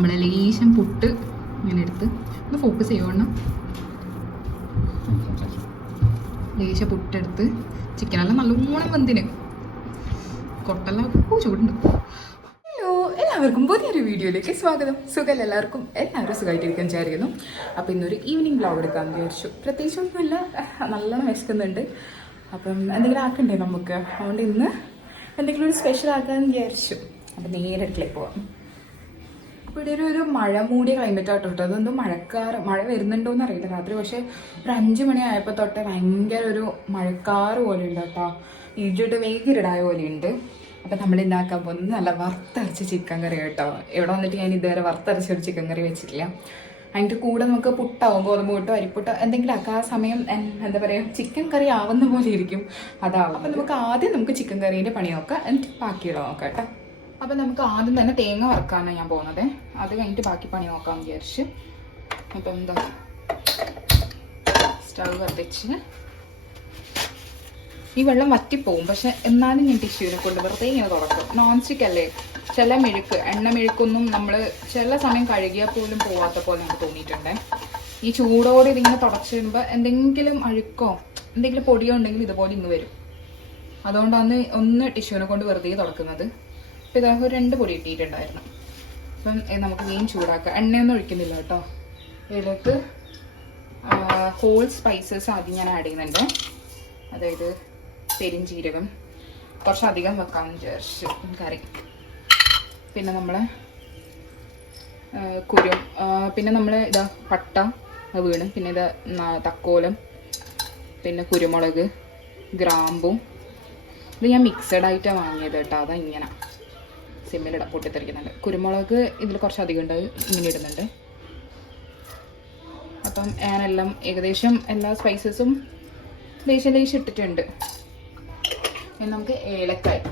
നമ്മളെ ലേശം പുട്ട് ഇങ്ങനെ എടുത്ത് ഒന്ന് ഫോക്കസ് ചെയ്യണം ലേശം പുട്ടെടുത്ത് ചിക്കനെല്ലാം നല്ലോണം വെന്തിന്. കൊട്ടെല്ലാം ചൂടുണ്ട്. ഹലോ എല്ലാവർക്കും പുതിയൊരു വീഡിയോയിലേക്ക് സ്വാഗതം. സുഖം എല്ലാവർക്കും? എല്ലാവരും സുഖമായിട്ടിരിക്കാൻ വിചാരിക്കുന്നു. അപ്പോൾ ഇന്നൊരു ഈവനിങ് വ്ലോഗ് എടുക്കാമെന്ന് വിചാരിച്ചു. പ്രത്യേകിച്ചൊന്നുമില്ല നല്ലോണം വിശക്കുന്നുണ്ട്. അപ്പം എന്തെങ്കിലും ആക്കണ്ടേ നമുക്ക്? അതുകൊണ്ട് ഇന്ന് എന്തെങ്കിലും ഒരു സ്പെഷ്യൽ ആക്കാൻ വിചാരിച്ചു. അപ്പം നേരെ പോവാം. ഇവിടെ ഒരു ഒരു മഴ മൂടിയ ക്ലൈമറ്റ് ആട്ടോ കേട്ടോ അതൊന്നും മഴക്കാറ് മഴ വരുന്നുണ്ടോ എന്ന് അറിയില്ല രാത്രി. പക്ഷേ ഒരു അഞ്ച് മണി ആയപ്പോൾ തൊട്ട് ഭയങ്കര ഒരു മഴക്കാറ് പോലെ ഉണ്ട് കേട്ടോ ഇടിയിട്ട് വേഗിരിടായ പോലെ ഉണ്ട്. അപ്പം നമ്മൾ ഇന്നാക്കാൻ പോകുന്നത് നല്ല വറുത്തരച്ച ചിക്കൻ കറി കേട്ടോ. ഇവിടെ വന്നിട്ട് ഞാൻ ഇതുവരെ വറുത്തരച്ച ഒരു ചിക്കൻ കറി വെച്ചിട്ടില്ല. അതിന്റെ കൂടെ നമുക്ക് പുട്ടാവും ഗോതമ്പ് പുട്ടോ അരിപ്പുട്ടോ എന്തെങ്കിലും ആക്കാ ആ സമയം എന്താ പറയുക ചിക്കൻ കറി ആവുന്ന പോലെ ഇരിക്കും. അതാവും അപ്പം നമുക്ക് ആദ്യം നമുക്ക് ചിക്കൻ കറീന്റെ പണി നോക്കാം എന്നിട്ട് ബാക്കിയുള്ള നോക്കാം കേട്ടോ അപ്പം നമുക്ക് ആദ്യം തന്നെ തേങ്ങ വറക്കാനാണ് ഞാൻ പോകുന്നത് അത് കഴിഞ്ഞിട്ട് ബാക്കി പണി നോക്കാൻ വിചാരിച്ച്. അപ്പം എന്താ? സ്റ്റവ് കത്തിച്ച് ഈ വെള്ളം വറ്റിപ്പോവും. പക്ഷെ എന്നാലും ഞാൻ ടിഷ്യൂവിനെ കൊണ്ട് വെറുതെ ഇങ്ങനെ തുറക്കും. നോൺ സ്റ്റിക്ക് അല്ലേ? ചില മെഴുക്ക് എണ്ണ മെഴുക്കൊന്നും നമ്മൾ ചില സമയം കഴുകിയാൽ പോലും പോവാത്ത പോലെ നമുക്ക് തോന്നിയിട്ടുണ്ട്. ഈ ചൂടോടെ ഇതിങ്ങനെ തുടച്ച് വരുമ്പോൾ എന്തെങ്കിലും അഴുക്കോ എന്തെങ്കിലും പൊടിയോ ഉണ്ടെങ്കിൽ ഇതുപോലെ ഇന്ന് വരും. അതുകൊണ്ടാണ് ഒന്ന് ടിഷ്യൂവിനെ കൊണ്ട് വെറുതെ തുടക്കുന്നത്. അപ്പം ഇതാ രണ്ട് പൊടി ഇട്ടിട്ടുണ്ടായിരുന്നു. അപ്പം നമുക്ക് മീൻ ചൂടാക്കാം. എണ്ണയൊന്നും ഒഴിക്കുന്നില്ല കേട്ടോ. ഇതിലേക്ക് ഹോൾ സ്പൈസസ് ആദ്യം ഞാൻ ആഡ് ചെയ്യുന്നുണ്ട്. അതായത് പെരിഞ്ചീരകം. കുറച്ചധികം വെക്കാമെന്ന് വിചാരിച്ചു കറി. പിന്നെ നമ്മൾ കുരു പിന്നെ നമ്മൾ ഇതാ പട്ട വീണ്. പിന്നെ ഇത് തക്കോലം പിന്നെ കുരുമുളക് ഗ്രാമ്പും. ഇത് ഞാൻ മിക്സഡ് ആയിട്ടാണ് വാങ്ങിയത് കേട്ടോ. അതാ ഇങ്ങനെ. സിമ്മിലിട പൊട്ടിത്തെറിക്കുന്നുണ്ട്. കുരുമുളക് ഇതിൽ കുറച്ചധികം ഉണ്ട്. ഇങ്ങനെ ഇടുന്നുണ്ട്. അപ്പം ഞാനെല്ലാം ഏകദേശം എല്ലാ സ്പൈസസും ലേശം ലേശം ഇട്ടിട്ടുണ്ട്. ഇനി നമുക്ക് ഏലക്കായ്.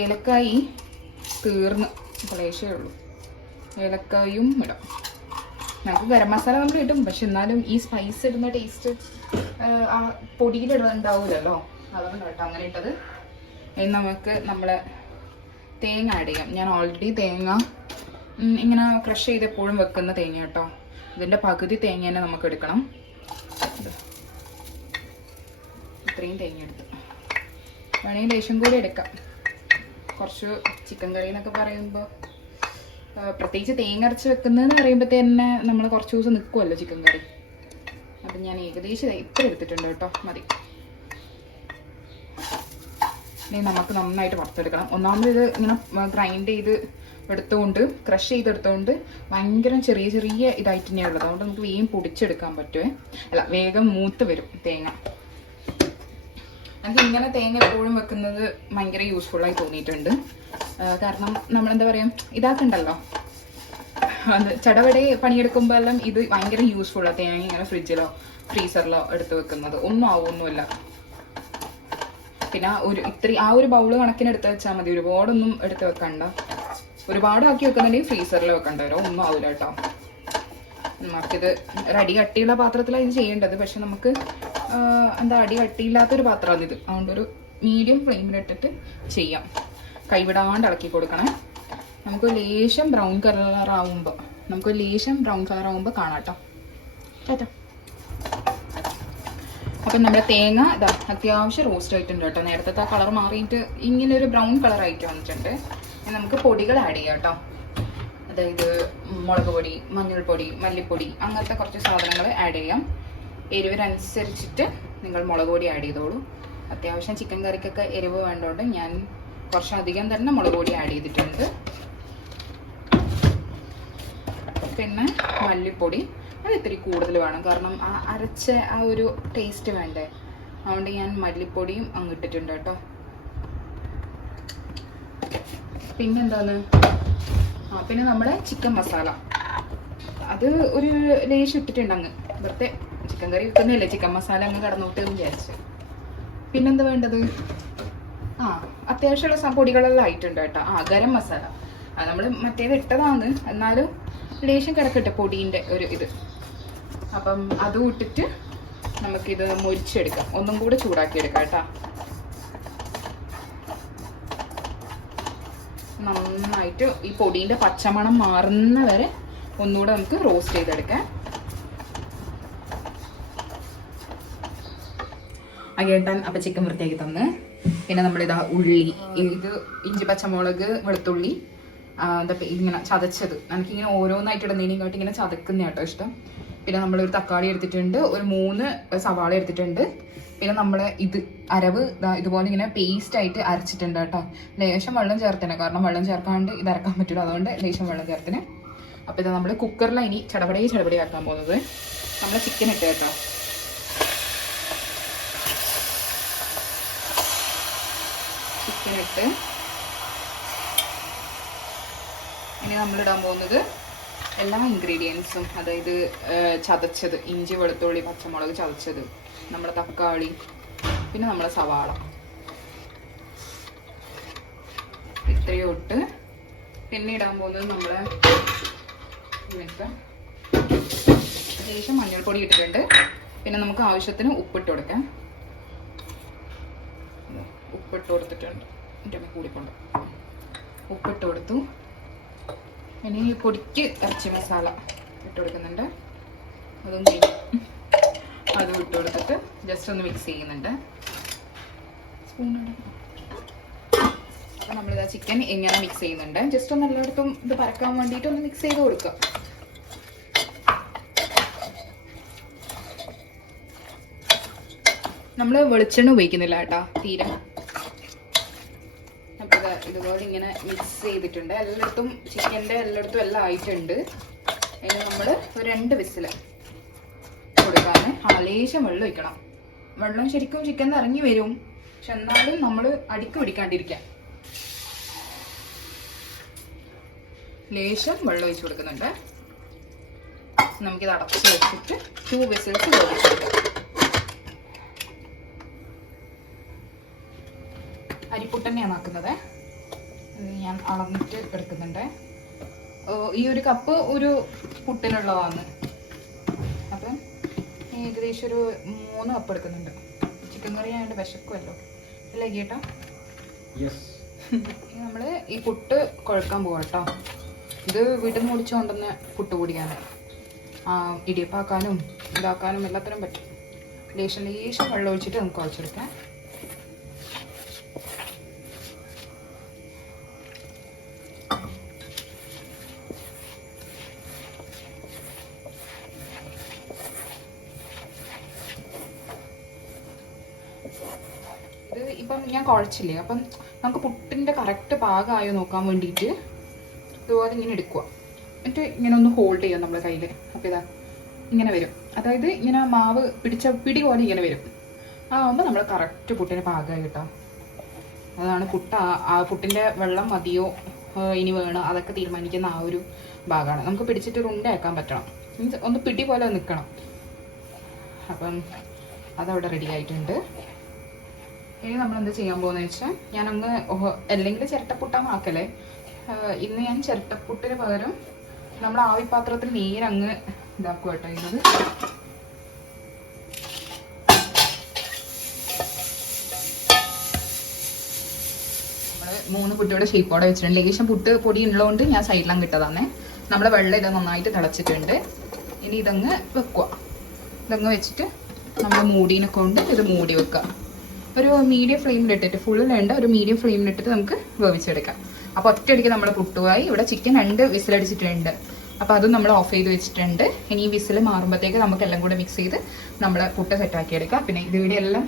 ഏലക്കായി തീർന്ന്. ലേശേ ഉള്ളൂ. ഏലക്കായും ഇടാം. നമുക്ക് ഗരം മസാല നമ്മൾ ഇടും. പക്ഷെ എന്നാലും ഈ സ്പൈസ് ഇടുന്ന ടേസ്റ്റ് ആ പൊടിയിലിടുന്നുണ്ടാവില്ലല്ലോ ഉണ്ടാവില്ലല്ലോ അതുകൊണ്ട് കേട്ടോ അങ്ങനെ ഇട്ടത്. ഇനി നമുക്ക് നമ്മളെ തേങ്ങ ആഡ് ചെയ്യാം. ഞാൻ ഓൾറെഡി തേങ്ങ ഇങ്ങനെ ക്രഷ് ചെയ്ത് എപ്പോഴും വെക്കുന്ന തേങ്ങ കേട്ടോ. ഇതിന്റെ പകുതി തേങ്ങ തന്നെ നമുക്ക് എടുക്കണം. ഇത്രയും തേങ്ങ എടുത്തു. വേണമെങ്കിൽ ലേശം കൂടി എടുക്കാം. കുറച്ച് ചിക്കൻ കറി എന്നൊക്കെ പറയുമ്പോൾ പ്രത്യേകിച്ച് തേങ്ങ അരച്ച് വെക്കുന്നതെന്ന് പറയുമ്പോൾ തന്നെ നമ്മൾ കുറച്ച് ദിവസം നിൽക്കുമല്ലോ ചിക്കൻ കറി അപ്പം ഞാൻ ഏകദേശം ഇത്ര എടുത്തിട്ടുണ്ട് കേട്ടോ. മതി. ഇനി നമുക്ക് നന്നായിട്ട് വറുത്തെടുക്കണം. ഒന്നാമത് ഇത് ഇങ്ങനെ ഗ്രൈൻഡ് ചെയ്ത് എടുത്തുകൊണ്ട് ക്രഷ് ചെയ്തെടുത്തുകൊണ്ട് ഭയങ്കര ചെറിയ ചെറിയ ഇതായിട്ട് തന്നെയാണ് ഉള്ളത്. അതുകൊണ്ട് നമുക്ക് വേഗം പൊടിച്ചെടുക്കാൻ പറ്റുമേ അല്ല വേഗം മൂത്ത് വരും തേങ്ങ. നമുക്ക് ഇങ്ങനെ തേങ്ങ എപ്പോഴും വെക്കുന്നത് ഭയങ്കര യൂസ്ഫുൾ ആയി തോന്നിയിട്ടുണ്ട്. കാരണം നമ്മൾ എന്താ പറയുക ഇതാക്കണ്ടല്ലോ. അത് ചടവടെ പണിയെടുക്കുമ്പോൾ എല്ലാം ഇത് ഭയങ്കര യൂസ്ഫുൾ ആണ് തേങ്ങ ഇങ്ങനെ ഫ്രിഡ്ജിലോ ഫ്രീസറിലോ എടുത്ത് വെക്കുന്നത്. ഒന്നും ആവുമൊന്നുമില്ല പിന്നെ ഒരു ഇത്ര ആ ഒരു ബൗൾ കണക്കിന് എടുത്ത് വെച്ചാൽ മതി. ഒരുപാടൊന്നും എടുത്ത് വെക്കണ്ട. ഒരുപാട് ആക്കി വെക്കുന്നുണ്ടെങ്കിൽ ഫ്രീസറിൽ വെക്കണ്ട. വരും ഒന്നും ആവില്ല കേട്ടോ. നമുക്കിത് അടി കട്ടിയുള്ള പാത്രത്തിലാണ് ഇത് ചെയ്യേണ്ടത്. പക്ഷെ നമുക്ക് എന്താ അടി കട്ടിയില്ലാത്തൊരു പാത്രമാണ് ഇത്. അതുകൊണ്ട് ഒരു മീഡിയം ഫ്ലെയിമിലിട്ടിട്ട് ചെയ്യാം. കൈവിടാണ്ട് ഇളക്കി കൊടുക്കണേ. നമുക്ക് ലേശം ബ്രൗൺ കളർ ആവുമ്പോൾ നമുക്ക് ലേശം ബ്രൗൺ കളർ ആവുമ്പോൾ കാണാം കേട്ടോ. അപ്പം നമ്മുടെ തേങ്ങ ഇതാ അത്യാവശ്യം റോസ്റ്റ് ആയിട്ടുണ്ട് കേട്ടോ. നേരത്തെ കളർ മാറിയിട്ട് ഇങ്ങനെ ഒരു ബ്രൗൺ കളർ ആയിട്ട് വന്നിട്ടുണ്ട്. നമുക്ക് പൊടികൾ ആഡ് ചെയ്യാം കേട്ടോ. അതായത് മുളക് പൊടി മഞ്ഞൾപ്പൊടി മല്ലിപ്പൊടി അങ്ങനത്തെ കുറച്ച് സാധനങ്ങൾ ആഡ് ചെയ്യാം. എരിവിനനുസരിച്ചിട്ട് നിങ്ങൾ മുളക് പൊടി ആഡ് ചെയ്തോളൂ. അത്യാവശ്യം ചിക്കൻ കറിക്കൊക്കെ എരിവ് വേണ്ടതുകൊണ്ട് ഞാൻ കുറച്ചധികം തന്നെ മുളക് പൊടി ആഡ് ചെയ്തിട്ടുണ്ട്. പിന്നെ മല്ലിപ്പൊടി. ഇത്തിരി കൂടുതൽ വേണം. കാരണം ആ അരച്ച ആ ഒരു ടേസ്റ്റ് വേണ്ടേ? അതുകൊണ്ട് ഞാൻ മല്ലിപ്പൊടിയും അങ്ങ് ഇട്ടിട്ടുണ്ട് കേട്ടോ. പിന്നെന്താണ്? ആ പിന്നെ നമ്മുടെ ചിക്കൻ മസാല അത് ഒരു ലേശം ഇട്ടിട്ടുണ്ട് അങ്ങ്. വെറുതെ ചിക്കൻ കറി വെക്കുന്നില്ലേ ചിക്കൻ മസാല അങ്ങ് കടന്നോട്ട് വിചാരിച്ച്. പിന്നെന്താ വേണ്ടത്? ആ അത്യാവശ്യമുള്ള പൊടികളെല്ലാം ആയിട്ടുണ്ട് കേട്ടോ. ആ ഗരം മസാല അത് നമ്മൾ മറ്റേത് ഇട്ടതാണ്. എന്നാലും ലേശം കിടക്കട്ടെ പൊടീന്റെ ഒരു ഇത്. അപ്പം അതും ഇട്ടിട്ട് നമുക്കിത് മുരിച്ചെടുക്കാം. ഒന്നും കൂടെ ചൂടാക്കി എടുക്കാം കേട്ടോ. നന്നായിട്ട് ഈ പൊടീന്റെ പച്ചമണം മാറുന്ന വരെ ഒന്നുകൂടെ നമുക്ക് റോസ്റ്റ് ചെയ്തെടുക്കാം. അയ്യേട്ടൻ അപ്പം ചിക്കൻ വൃത്തിയാക്കി തന്ന്. പിന്നെ നമ്മളിതാ ഉള്ളി ഇത് ഇഞ്ചി പച്ചമുളക് വെളുത്തുള്ളി എന്താ ഇങ്ങനെ ചതച്ചത്. എനിക്കിങ്ങനെ ഓരോന്നായിട്ട് ഇടുന്നതിനെക്കാട്ടി ഇങ്ങനെ ചതക്കുന്ന കേട്ടോ ഇഷ്ടം. പിന്നെ ഒരു തക്കാളി എടുത്തിട്ടുണ്ട് ഒരു മൂന്ന് സവാള എടുത്തിട്ടുണ്ട്. പിന്നെ നമ്മൾ ഇത് അരവ് ഇതുപോലെ ഇങ്ങനെ പേസ്റ്റ് ആയിട്ട് അരച്ചിട്ടുണ്ട് കേട്ടോ. ലേശം വെള്ളം ചേർത്തനെ കാരണം വെള്ളം ചേർക്കാണ്ട് ഇത് അരക്കാൻ പറ്റില്ല അതുകൊണ്ട് ലേശം വെള്ളം ചേർത്തനെ. അപ്പോൾ ഇത് നമ്മൾ കുക്കറിലാണ് ഇനി ചടപടയെ ചടപടി ആക്കാൻ പോകുന്നത്. നമ്മൾ ചിക്കൻ ഇട്ട് കേട്ടോ. ചിക്കൻ ഇട്ട്. ഇനി നമ്മൾ ഇടാൻ പോകുന്നത് എല്ലാ ഇൻഗ്രീഡിയൻസും അതായത് ചതച്ചത് ഇഞ്ചി വെളുത്തുള്ളി പച്ചമുളക് ചതച്ചത് നമ്മുടെ തക്കാളി പിന്നെ നമ്മുടെ സവാള. ഇത്രയും ഇട്ട് പിന്നെ ഇടാൻ പോകുന്നത് ഇങ്ങനത്തെ ശേഷം മഞ്ഞൾപ്പൊടി ഇട്ടിട്ടുണ്ട്. പിന്നെ നമുക്ക് ആവശ്യത്തിന് ഉപ്പിട്ട് കൊടുക്കാം. ഉപ്പിട്ട് കൊടുത്തിട്ടുണ്ട്. എന്റെ കൂടിക്കൊണ്ട്. ഉപ്പിട്ട് കൊടുത്തു. ഇനി പൊടിക്ക് ഇറച്ചി മസാല ഇട്ട് കൊടുക്കുന്നുണ്ട്. അതും അതും ഇട്ട് കൊടുത്തിട്ട് ജസ്റ്റ് ഒന്ന് മിക്സ് ചെയ്യുന്നുണ്ട്. സ്പൂൺ അപ്പം നമ്മളിതാ ചിക്കൻ ഇങ്ങനെ മിക്സ് ചെയ്യുന്നുണ്ട്. ജസ്റ്റ് ഒന്ന് എല്ലായിടത്തും ഇത് പരക്കാൻ വേണ്ടിയിട്ട് ഒന്ന് മിക്സ് ചെയ്ത് കൊടുക്കുക. നമ്മൾ വെളിച്ചെണ്ണ ഉപയോഗിക്കുന്നില്ല കേട്ടോ തീരെ. ഇതുപോലെ ഇങ്ങനെ മിക്സ് ചെയ്തിട്ടുണ്ട്. എല്ലായിടത്തും ചിക്കന്റെ എല്ലായിടത്തും എല്ലാം ആയിട്ടുണ്ട്. അതിന് നമ്മൾ രണ്ട് വിസിൽ കൊടുക്കാൻ ആലേശം വെള്ളം ഒഴിക്കണം. വെള്ളം ശരിക്കും ചിക്കൻ ഇറങ്ങി വരും. പക്ഷെ എന്നാലും നമ്മൾ അടിക്ക് പിടിക്കാണ്ടിരിക്കാം. ലേശം വെള്ളം ഒഴിച്ച് കൊടുക്കുന്നുണ്ട്. നമുക്കിത് അടച്ച് വെച്ചിട്ട് ടു വിസിൽസ് വേവിച്ചെടുക്കാം അരിപ്പുട്ട് തന്നെയാണ് ആക്കുന്നത്. ഞാൻ അളന്നിട്ട് എടുക്കുന്നുണ്ട്. ഈ ഒരു കപ്പ് ഒരു പുട്ടിനുള്ളതാണ്. അപ്പം ഏകദേശം ഒരു മൂന്ന് കപ്പ് എടുക്കുന്നുണ്ട്. ചിക്കൻ കറി ആയതുകൊണ്ട് വിശക്കുമല്ലോ അല്ലേ കേട്ടോ നമ്മൾ ഈ പുട്ട് കുഴക്കാൻ പോവാം കേട്ടോ ഇത് വീട്ടിൽ നിന്ന് ഓടിച്ചു കൊണ്ടുവന്ന പുട്ട് കൂടിയാണ് ഇടിയപ്പാക്കാനും ഇതാക്കാനും എല്ലാത്തിനും പറ്റും. ലേശം ലേശം വെള്ളം ഒഴിച്ചിട്ട് നമുക്ക് കുഴച്ചെടുക്കാം ഇത് ഇപ്പം ഞാൻ കുഴച്ചില്ലേ? അപ്പം നമുക്ക് പുട്ടിന്റെ കറക്റ്റ് പാകമായോ നോക്കാൻ വേണ്ടിയിട്ട് ഇതുപോലെ ഇങ്ങനെ എടുക്കുക എന്നിട്ട് ഇങ്ങനെ ഒന്ന് ഹോൾഡ് ചെയ്യാം നമ്മുടെ കയ്യിൽ അപ്പോൾ ഇതാ ഇങ്ങനെ വരും. അതായത് ഇങ്ങനെ മാവ് പിടിച്ച പിടി പോലെ ഇങ്ങനെ വരും. ആവുമ്പോൾ നമ്മൾ കറക്റ്റ് പുട്ടിന് പാകമായി കേട്ടോ. അതാണ് പുട്ട്. ആ- പുട്ടിന്റെ വെള്ളം മതിയോ? ഇനി വേണോ? അതൊക്കെ തീരുമാനിക്കുന്ന ആ ഒരു ഭാഗമാണ്. നമുക്ക് പിടിച്ചിട്ട് റുണ്ടാക്കാൻ പറ്റണം. മീൻസ് ഒന്ന് പിടി പോലെ നിൽക്കണം അപ്പം അതവിടെ റെഡി ആയിട്ടുണ്ട്. ഇനി നമ്മൾ എന്ത് ചെയ്യാൻ പോകുന്നത് വെച്ചാൽ ഞാനൊന്ന് അല്ലെങ്കിൽ ആഹ് ഇന്ന് ഞാൻ ചിരട്ടപ്പുട്ടിന് പകരം നമ്മൾ ആവിപ്പാത്രത്തിൽ നീരങ്ങ് ഇതാക്കുക കേട്ടോ ഇത് മൂന്ന് പുട്ടിയുടെ ഷേപ്പോടെ വെച്ചിട്ടുണ്ട്. ലേശം പുട്ട് പൊടി ഉള്ളതുകൊണ്ട് ഞാൻ സൈഡിലങ്ങ് കിട്ടതാന്നേ നമ്മുടെ വെള്ളം ഇത് നന്നായിട്ട് തിളച്ചിട്ടുണ്ട്. ഇനി ഇതങ്ങ് വെക്കുക ഇതങ്ങ് വെച്ചിട്ട് നമ്മൾ മൂടീനെ കൊണ്ട് ഇത് മൂടി വെക്കുക ഒരു മീഡിയം ഫ്ലെയിമിലിട്ടിട്ട് ഫുള്ള് വേണ്ട ഒരു മീഡിയം ഫ്ലെയിമിലിട്ടിട്ട് നമുക്ക് വേവിച്ചെടുക്കാം. അപ്പോൾ ഒറ്റയടിക്ക് നമ്മുടെ പുട്ടുമായി ഇവിടെ ചിക്കൻ രണ്ട് വിസിലടിച്ചിട്ടുണ്ട്. അപ്പോൾ അതും നമ്മൾ ഓഫ് ചെയ്ത് വെച്ചിട്ടുണ്ട്. ഇനി ഈ വിസിൽ മാറുമ്പോഴത്തേക്ക് നമുക്ക് എല്ലാം കൂടെ മിക്സ് ചെയ്ത് നമ്മൾ പുട്ട് സെറ്റാക്കി എടുക്കാം. പിന്നെ ഇത് ഇവിടെ എല്ലാം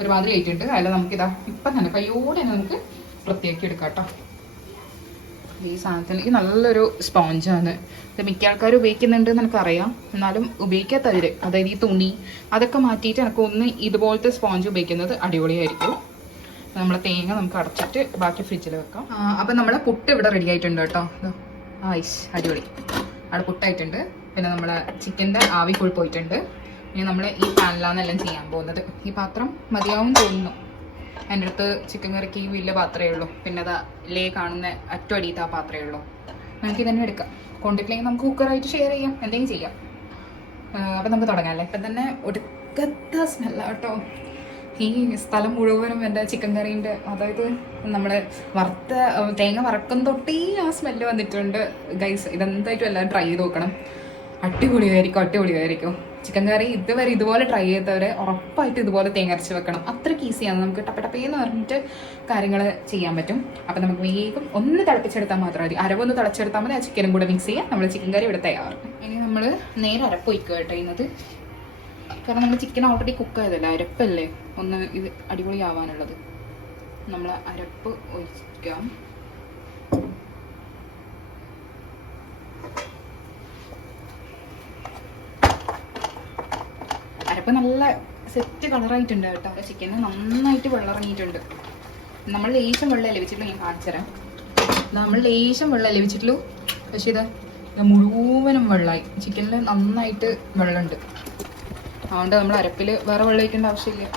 ഒരുമാതിരി ആയിട്ടുണ്ട്. അതിൽ നമുക്കിതാ ഇപ്പം തന്നെ കയ്യോടെ തന്നെ നമുക്ക് വൃത്തിയാക്കി എടുക്കാം കേട്ടോ. ഈ സാധനത്തിന്. ഇത് നല്ലൊരു സ്പോഞ്ചാണ് ഇത് മിക്ക ആൾക്കാരും ഉപയോഗിക്കുന്നുണ്ട് എനിക്കറിയാം എന്നാലും ഉപയോഗിക്കാത്തവര് അതായത് ഈ തുണി അതൊക്കെ മാറ്റിയിട്ട് എനിക്ക് ഒന്ന് ഇതുപോലത്തെ സ്പോഞ്ച് ഉപയോഗിക്കുന്നത് അടിപൊളിയായിരിക്കും. നമ്മളെ തേങ്ങ നമുക്ക് അടച്ചിട്ട് ബാക്കി ഫ്രിഡ്ജിൽ വെക്കാം. അപ്പം നമ്മളെ പുട്ട് ഇവിടെ റെഡി ആയിട്ടുണ്ട് കേട്ടോ. ഐസ് അടിപൊളി. അവിടെ പുട്ടായിട്ടുണ്ട്. പിന്നെ നമ്മളെ ചിക്കന്റെ ആവി പോയിട്ടുണ്ട്. ഇനി നമ്മൾ ഈ പാനിലാണ് എല്ലാം ചെയ്യാൻ പോകുന്നത്. ഈ പാത്രം മതിയാവും തോന്നുന്നു. എന്റെ അടുത്ത് ചിക്കൻ കറിക്ക് ഈ വലിയ പാത്രമേ ഉള്ളൂ. പിന്നെ അതാ ലേ കാണുന്ന അറ്റം അടിയത്തെ ആ പാത്രമേ ഉള്ളൂ. നമുക്ക് ഇതന്നെ എടുക്കാം. കൊണ്ടിട്ടില്ലെങ്കിൽ നമുക്ക് കുക്കറായിട്ട് ഷെയർ ചെയ്യാം. എന്തെങ്കിലും ചെയ്യാം. അപ്പം നമുക്ക് തുടങ്ങാം അല്ലേ? ഇപ്പം തന്നെ ഒടുക്കത്ത സ്മെല്ല കേട്ടോ. ഈ സ്ഥലം മുഴുവനും എന്റെ ചിക്കൻ കറീന്റെ അതായത് നമ്മൾ വറുത്ത തേങ്ങ വറക്കും തൊട്ടേ ആ സ്മെല്ല് വന്നിട്ടുണ്ട്. ഗൈസ് ഇതെന്തായിട്ടും എല്ലാവരും ട്രൈ ചെയ്ത് നോക്കണം. അടിപൊളിയായിരിക്കും അടിപൊളിയായിരിക്കും. ചിക്കൻ കറി ഇതുവരെ ഇതുപോലെ ട്രൈ ചെയ്തവരെ ഉറപ്പായിട്ട് ഇതുപോലെ തേങ്ങ അരച്ച് വെക്കണം. അത്രയ്ക്ക് ഈസിയാണ് നമുക്ക് ടപ്പ ടപ്പേന്ന് പറഞ്ഞിട്ട് കാര്യങ്ങൾ ചെയ്യാൻ പറ്റും. അപ്പം നമുക്ക് വേഗം ഒന്ന് തിളപ്പിച്ചെടുത്താൽ മാത്രം മതി. അരവൊന്ന് തിളച്ചെടുത്താൽ മതി. ആ ചിക്കനും കൂടെ മിക്സ് ചെയ്യാം നമ്മൾ ചിക്കൻ കറി ഇവിടെ തയ്യാറ് ഇനി നമ്മൾ നേരെ അരപ്പ് വയ്ക്കുക കേട്ടോ ചെയ്യുന്നത് കാരണം നമ്മൾ ചിക്കൻ ഓൾറെഡി കുക്ക് ആയതല്ലേ? അരപ്പല്ലേ? ഒന്ന് ഇത് അടിപൊളിയാവാനുള്ളത്. നമ്മൾ അരപ്പ് ഒഴിക്കാം. അരപ്പ് നല്ല സെറ്റ് കളറായിട്ടുണ്ട് കേട്ടോ. ചിക്കന് നന്നായിട്ട് വെള്ളം ഇറങ്ങിയിട്ടുണ്ട് നമ്മൾ ലേശം വെള്ളം ലഭിച്ചിട്ടുള്ളൂ ഞാൻ കാണിച്ചു തരാം. നമ്മൾ ലേശം വെള്ളം ലഭിച്ചിട്ടുള്ളൂ. പക്ഷെ ഇത് ഇത് മുഴുവനും വെള്ളമായി ചിക്കനിൽ നന്നായിട്ട് വെള്ളമുണ്ട്. അതുകൊണ്ട് നമ്മൾ അരപ്പിൽ വേറെ വെള്ളം ഒഴിക്കേണ്ട ആവശ്യമില്ല.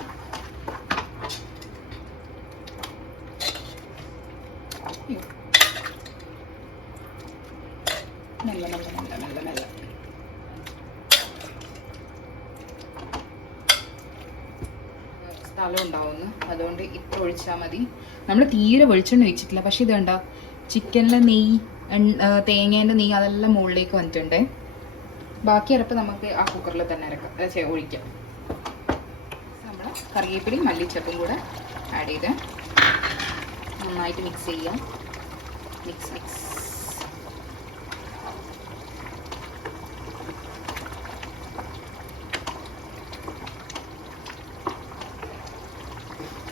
ഒഴിച്ചാൽ മതി. നമ്മൾ തീരെ വെളിച്ചെണ്ണ വെച്ചിട്ടില്ല പക്ഷെ ഇത് കണ്ട? ചിക്കനിലെ നെയ്യ് തേങ്ങേന്റെ നെയ്യ് അതെല്ലാം മുകളിലേക്ക് വന്നിട്ടുണ്ട്. ബാക്കി അരപ്പ് നമുക്ക് ആ കുക്കറിൽ തന്നെ അരക്കാം. ഒഴിക്കാം. നമ്മൾ കറിവേപ്പിലയും മല്ലിച്ചപ്പും കൂടെ ആഡ് ചെയ്ത് നന്നായിട്ട് മിക്സ് ചെയ്യാം. മിക്സ് മിക്സ്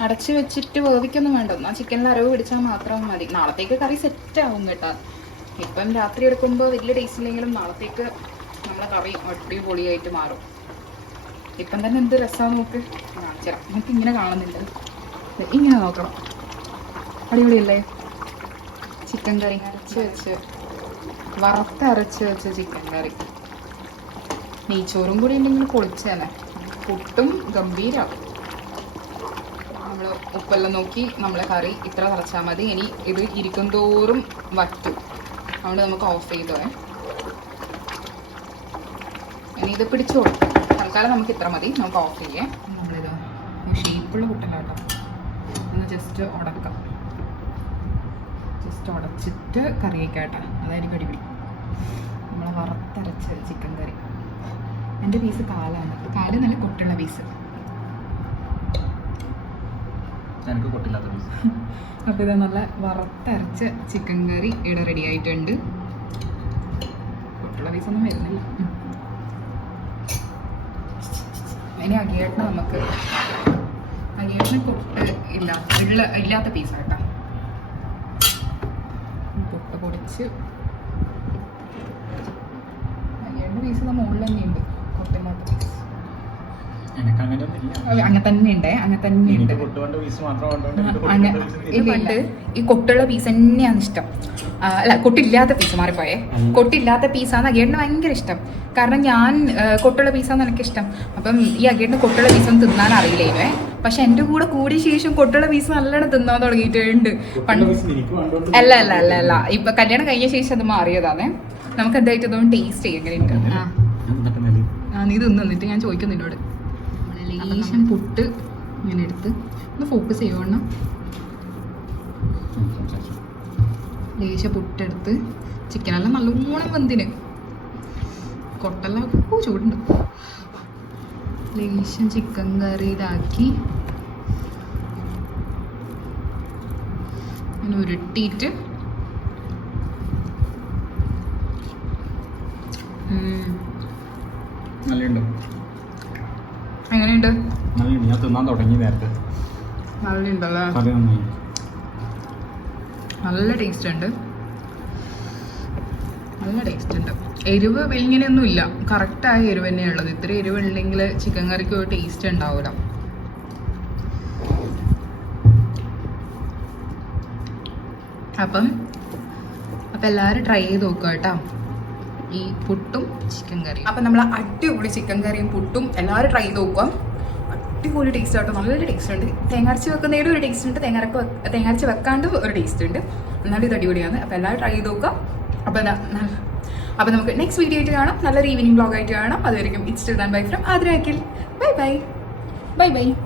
അടച്ചു വെച്ചിട്ട് വേവിക്കൊന്നും വേണ്ട. ആ ചിക്കനിൽ അരവ് പിടിച്ചാൽ മാത്രം മതി. നാളത്തേക്ക് കറി സെറ്റ് ആവും കേട്ടോ. ഇപ്പം രാത്രി എടുക്കുമ്പോൾ വലിയ ടേസ്റ്റ് ഇല്ലെങ്കിലും നാളത്തേക്ക് നമ്മളെ കറി അടിപൊളിയായിട്ട് മാറും. ഇപ്പം തന്നെ എന്ത് രസമാണ് നോക്ക്. നമുക്ക് ഇങ്ങനെ കാണുന്നുണ്ട്. ഇങ്ങനെ നോക്കണം. അടിപൊളിയല്ലേ? ചിക്കൻ കറി. അരച്ച് വെച്ച്. വറുത്ത് അരച്ച് വെച്ച ചിക്കൻ കറി. നെയ്ച്ചോറും കൂടി ഉണ്ടെങ്കിൽ പൊളിച്ചേനെ പുട്ടും ഗംഭീരാവും. നമ്മൾ ഉപ്പെല്ലാം നോക്കി നമ്മളെ കറി ഇത്ര തിളച്ചാൽ മതി. ഇനി ഇത് ഇരിക്കും തോറും വറ്റും. അതുകൊണ്ട് നമുക്ക് ഓഫ് ചെയ്തോ ഇനി ഇത് പിടിച്ചു കൊടുക്കും. തൽക്കാലം നമുക്ക് ഇത്ര മതി. നമുക്ക് ഓഫ് ചെയ്യാം. നമ്മളിത് ഷേപ്പുള്ള കുട്ടല്ല കേട്ടോ ഒന്ന് ജസ്റ്റ് ഉടക്കാം. ജസ്റ്റ് ഉടച്ചിട്ട് കറി വയ്ക്കാട്ടെ അതായിരിക്കും അടിപൊളി. നമ്മൾ വറുത്തരച്ച ചിക്കൻ കറി. എന്റെ പീസ് കാലാണ്. കാൽ നല്ല കൊട്ടുള്ള പീസ് എനിക്ക് കൊട്ടില്ലാത്ത പീസ് അപ്പോൾ ഇത് നല്ല വറുത്തരച്ച ചിക്കൻ കറി ഇവിടെ റെഡി ആയിട്ടുണ്ട്. കൊട്ടുള്ള പീസൊന്നും വരുന്നില്ല. ഇനി അകിയേട്ടന് നമുക്ക് അകിയേട്ടന് കൊട്ട് ഇല്ല ഉള്ള ഇല്ലാത്ത പീസാട്ടോ കൊട്ട്. പൊടിച്ച് അകിയേട്ടന്റെ പീസ് മുകളിൽ എനിക്ക് അങ്ങനെ തന്നെ ഉണ്ട് അങ്ങനെ തന്നെ ഉണ്ട് പീസ് പണ്ട് ഈ കൊട്ടുള്ള പീസ് തന്നെയാണ് ഇഷ്ടം. അല്ല കൊട്ടില്ലാത്ത പീസ് മാറിപ്പോയേ. കൊട്ടില്ലാത്ത പീസാന്ന് അഗേടിന് ഭയങ്കര ഇഷ്ടം. കാരണം ഞാൻ കൊട്ടുള്ള പീസാന്ന് എനിക്ക് ഇഷ്ടം അപ്പം ഈ അഗേടിന് കൊട്ടുള്ള പീസൊന്നും തിന്നാൻ അറിയില്ലേ പക്ഷെ എന്റെ കൂടെ കൂടിയ ശേഷം കൊട്ടുള്ള പീസ് നല്ലോണം തിന്നാൻ തുടങ്ങിയിട്ടുണ്ട്. പണ്ട് അല്ല അല്ല അല്ല അല്ല. ഇപ്പൊ കല്യാണം കഴിഞ്ഞ ശേഷം അത് മാറിയതാണേ. നമുക്ക് എന്തായിട്ട് ടേസ്റ്റ് ചെയ്യും. എങ്ങനെയുണ്ട്? ആ. നീ തിന്നിട്ട് ഞാൻ ചോദിക്കും നിന്നോട് ലേശം പുട്ട് ഇങ്ങനെ എടുത്ത് ഒന്ന് ഫോക്കസ് ചെയ്യണം ലേശം പുട്ടെടുത്ത് ചിക്കനെല്ലാം നല്ലോണം വെന്തിന്. കൊട്ടെല്ലാം ചൂടുണ്ട്. ലേശം ചിക്കൻ കറി ഇതാക്കി. അങ്ങനെ ഉരുട്ടിയിട്ട് നല്ലുണ്ട് എങ്ങനെയുണ്ട്? ഞാൻ തിന്നാൻ തുടങ്ങി നേരത്തെ. നല്ല ഉണ്ടല്ലേ നല്ല ടേസ്റ്റ് ഉണ്ട്. നല്ല ടേസ്റ്റ് ഉണ്ട്. എരിവ് ഇങ്ങനെയൊന്നും ഇല്ല. കറക്റ്റായ എരിവ് തന്നെയാണ് ഉള്ളത്. ഇത്ര എരിവ് ഉണ്ടെങ്കിൽ ചിക്കൻ കറിക്ക് ഒരു ടേസ്റ്റ് ഉണ്ടാവില്ല അപ്പം അപ്പം എല്ലാവരും ട്രൈ ചെയ്ത് നോക്കുക കേട്ടോ. ഈ പുട്ടും ചിക്കൻ കറിയും. അപ്പം നമ്മൾ അടിപൊളി ചിക്കൻ കറിയും പുട്ടും എല്ലാവരും ട്രൈ ചെയ്ത് നോക്കുക അടിപൊളി ടേസ്റ്റ് ആട്ടോ. നല്ലൊരു ടേസ്റ്റ് ഉണ്ട്. തേങ്ങാച്ച് വെക്കുന്നതിലും ഒരു ടേസ്റ്റ് ഉണ്ട്. തേങ്ങരക്ക് തേങ്ങാച്ച് വെക്കാണ്ട് ഒരു ടേസ്റ്റ് ഉണ്ട്. എന്നാലും ഇത് അടിപൊളിയാണ്. അപ്പോൾ എല്ലാവരും ട്രൈ ചെയ്ത് നോക്കുക അപ്പോൾ അപ്പോൾ നമുക്ക് നെക്സ്റ്റ് വീഡിയോ ആയിട്ട് കാണാം. നല്ലൊരു ഈവനിങ് ബ്ലോഗ് ആയിട്ട് കാണാം. അതുവരെയും ഇറ്റ്സ് ടു ദാൻ ബൈ ഫ്രം ആദ്രാക്കിൽ ബൈ ബൈ ബൈ ബൈ